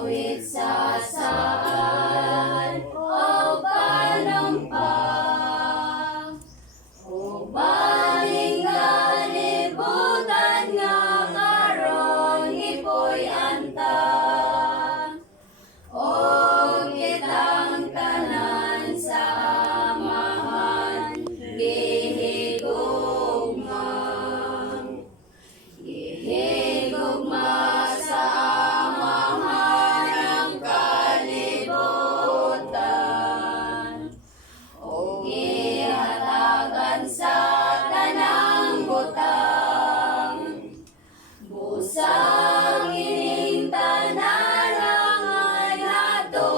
awit sa saan o panumpang o baling kalibutan nga karon ipoy antang o kitang tanan sa amahan gihigugmang sa amahan ang kalibutan o gihatagan sa tanang butang busang ining tanan angay nato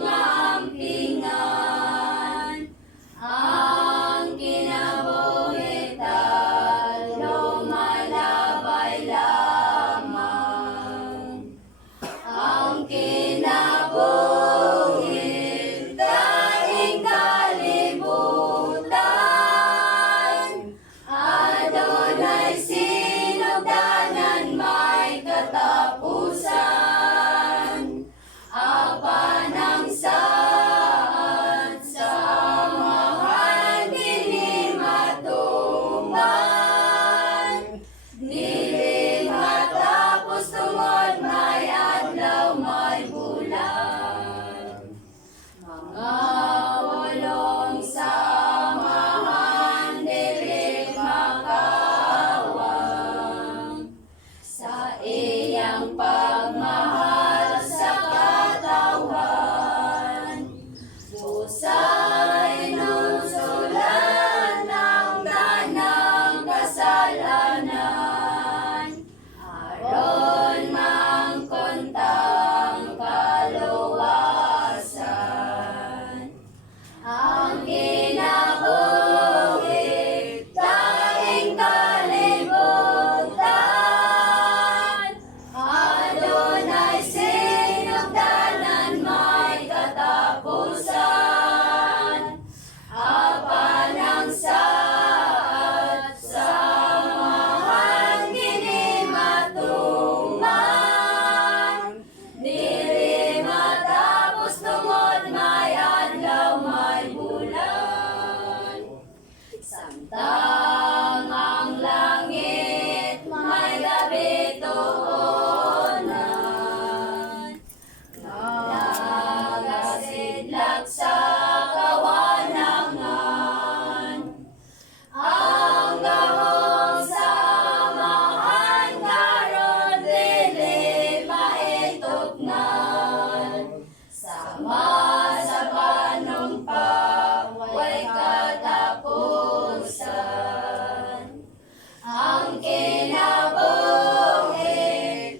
nga ampingan ang kinabuhi talo malabay lamang ang kinabuhi daing kalibutan adunay sinugdanan may katapusan apan ang saad sa amahan dili matuman dili matapos tungod may adlaw may bulan mga walong samahan dili makawang sa iyang pagmahal sa katawan usay nusulan ng tanang kasalanan aron mangkontang kaluwasan ang kinabuhi daing kalibutan adunay sinugdanan may katapusan apan ang saad sa amahan gini matuman dili matapos tungod may adlaw may bulan samtang ang langit may gabi tuonan nagasidlak sa kawanangan ang gahong sa amahan karon dili maitugnan sama sa panumpang way katapusan ang kinabuhi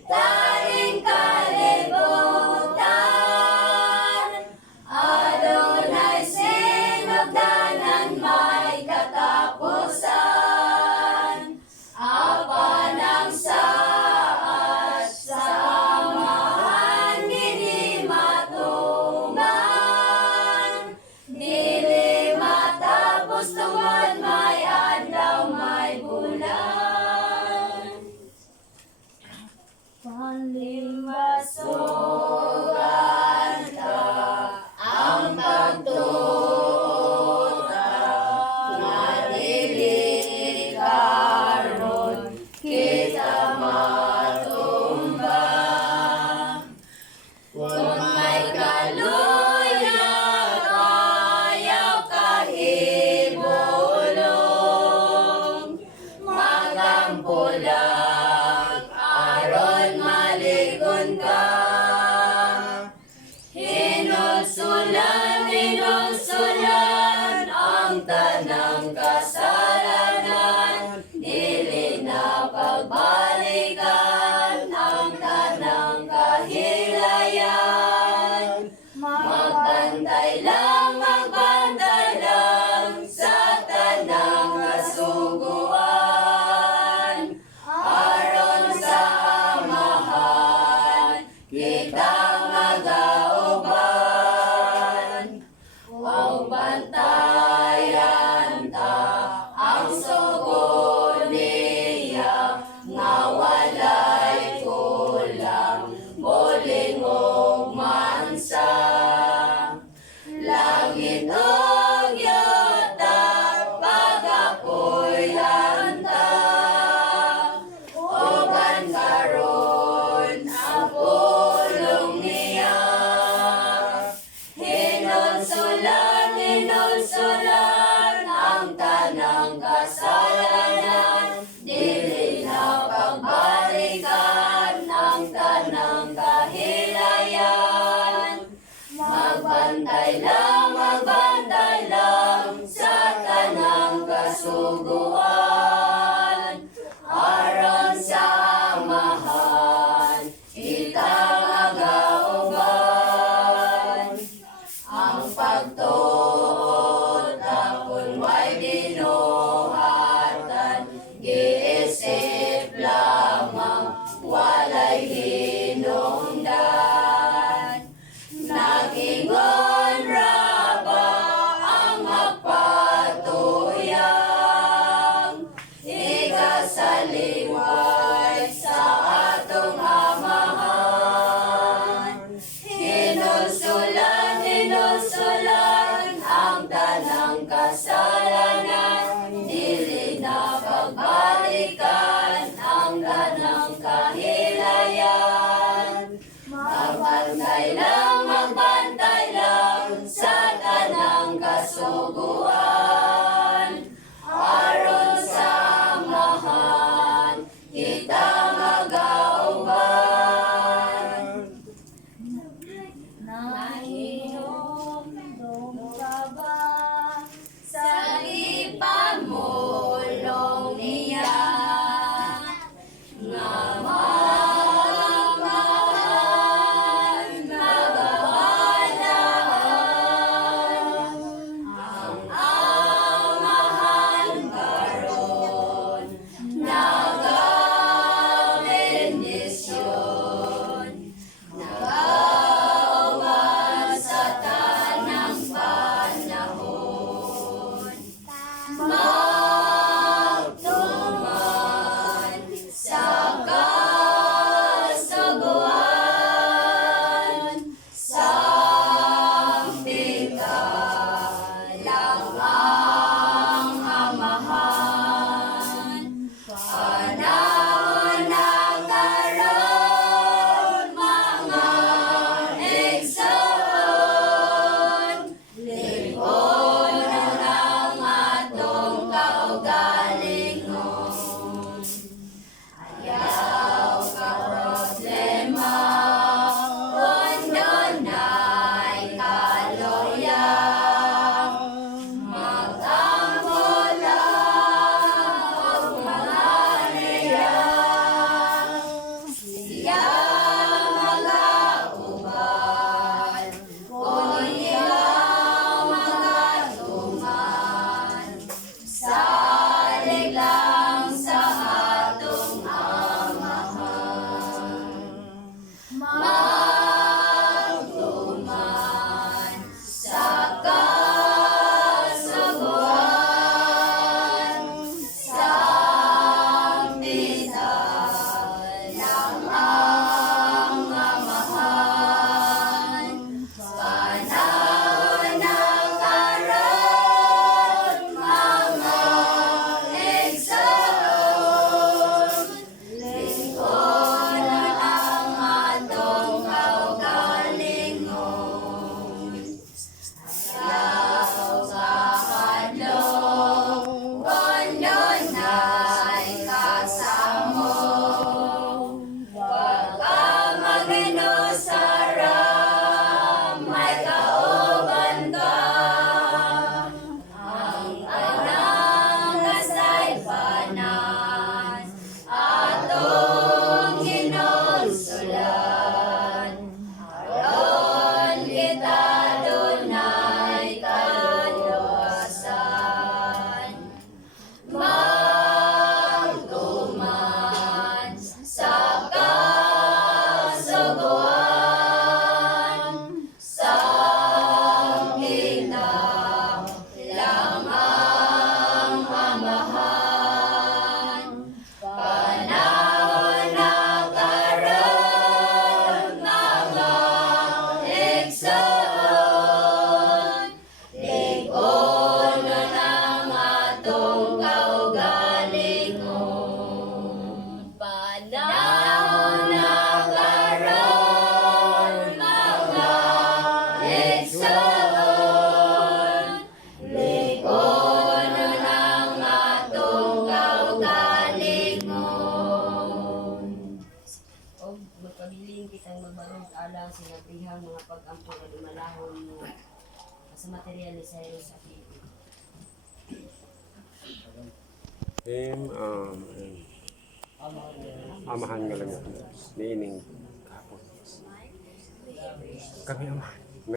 daing kalibutan adunay sinugdanan may katapusan apan ang saad sa amahan gini matuman dili matapos tungod may adlaw may bulan panlimbasugan ta ang pagtuta nga dili karon kita matumba kung may kaluya ayaw kahibulong magampulang aron maligon ka hinulsulan ang tanang kasalanan dili na pagbalikan ang tanang kahilayan magbantay lang sa tanang kasuguan aron sa amahan kita magauban o bantayan ta ang sugod niya nga walay kulang bulingon. magbantay lang sa tanang kasuguan. Aron sa amahan, kitang agauban. Ang pagtuot akon way ginuhatan, giisip lamang walay hinungdan. Nagingon ra ba ang magpatuyang, ikasaliway sa atong amahan. Hinulsulan ang tanang kasalanan, dili na pagbalikan ang tanang kahilayan. Magbantay lang sa tanang kasuguan. Aron sa amahan, kita magauban. Nahinomdom ka ba sa ipamulong niya? Nga mahal, nagawalaan ang amahan karon, nagabendisyon, nagawa sa tanang panahon. Magtuman sa kasuguan, sampita lang ang amahan. Panahon na karon, mga igsoon, lingon ang atong kaugalingon. Ayaw ka problema, kung dunay kaloya. Mag-ampo lang ang mga niya, siya magauban, kung ikaw magatuman. Salig lang sa atong amahan. Magtuman sa kasuguan, sampita lang ang amahan. Panahon na karon, mga igsoon, lingon ang atong kaugalingon. Ayaw ka hadlok, kung dunay kasamo. Wag ka mag-inusara, may kauban ka. Ang tanang kasaypanan, atong ginulsulan. Aron kita dunay kaluwasan. Magtuman sa kasuguan, sampita lang ang amahan. Panahon na karon, mga igsoon, lingon ang atong kaugalingon. Panahon na karon, mga igsoon, lingon ang atong kaugalingon. O magpabiling kitang magbarog alang sa nabihang mga pag-ampo na dumalahon mo. Sa materialis sa sa amahan nga lang yan. Niining kapon. Kami amahan.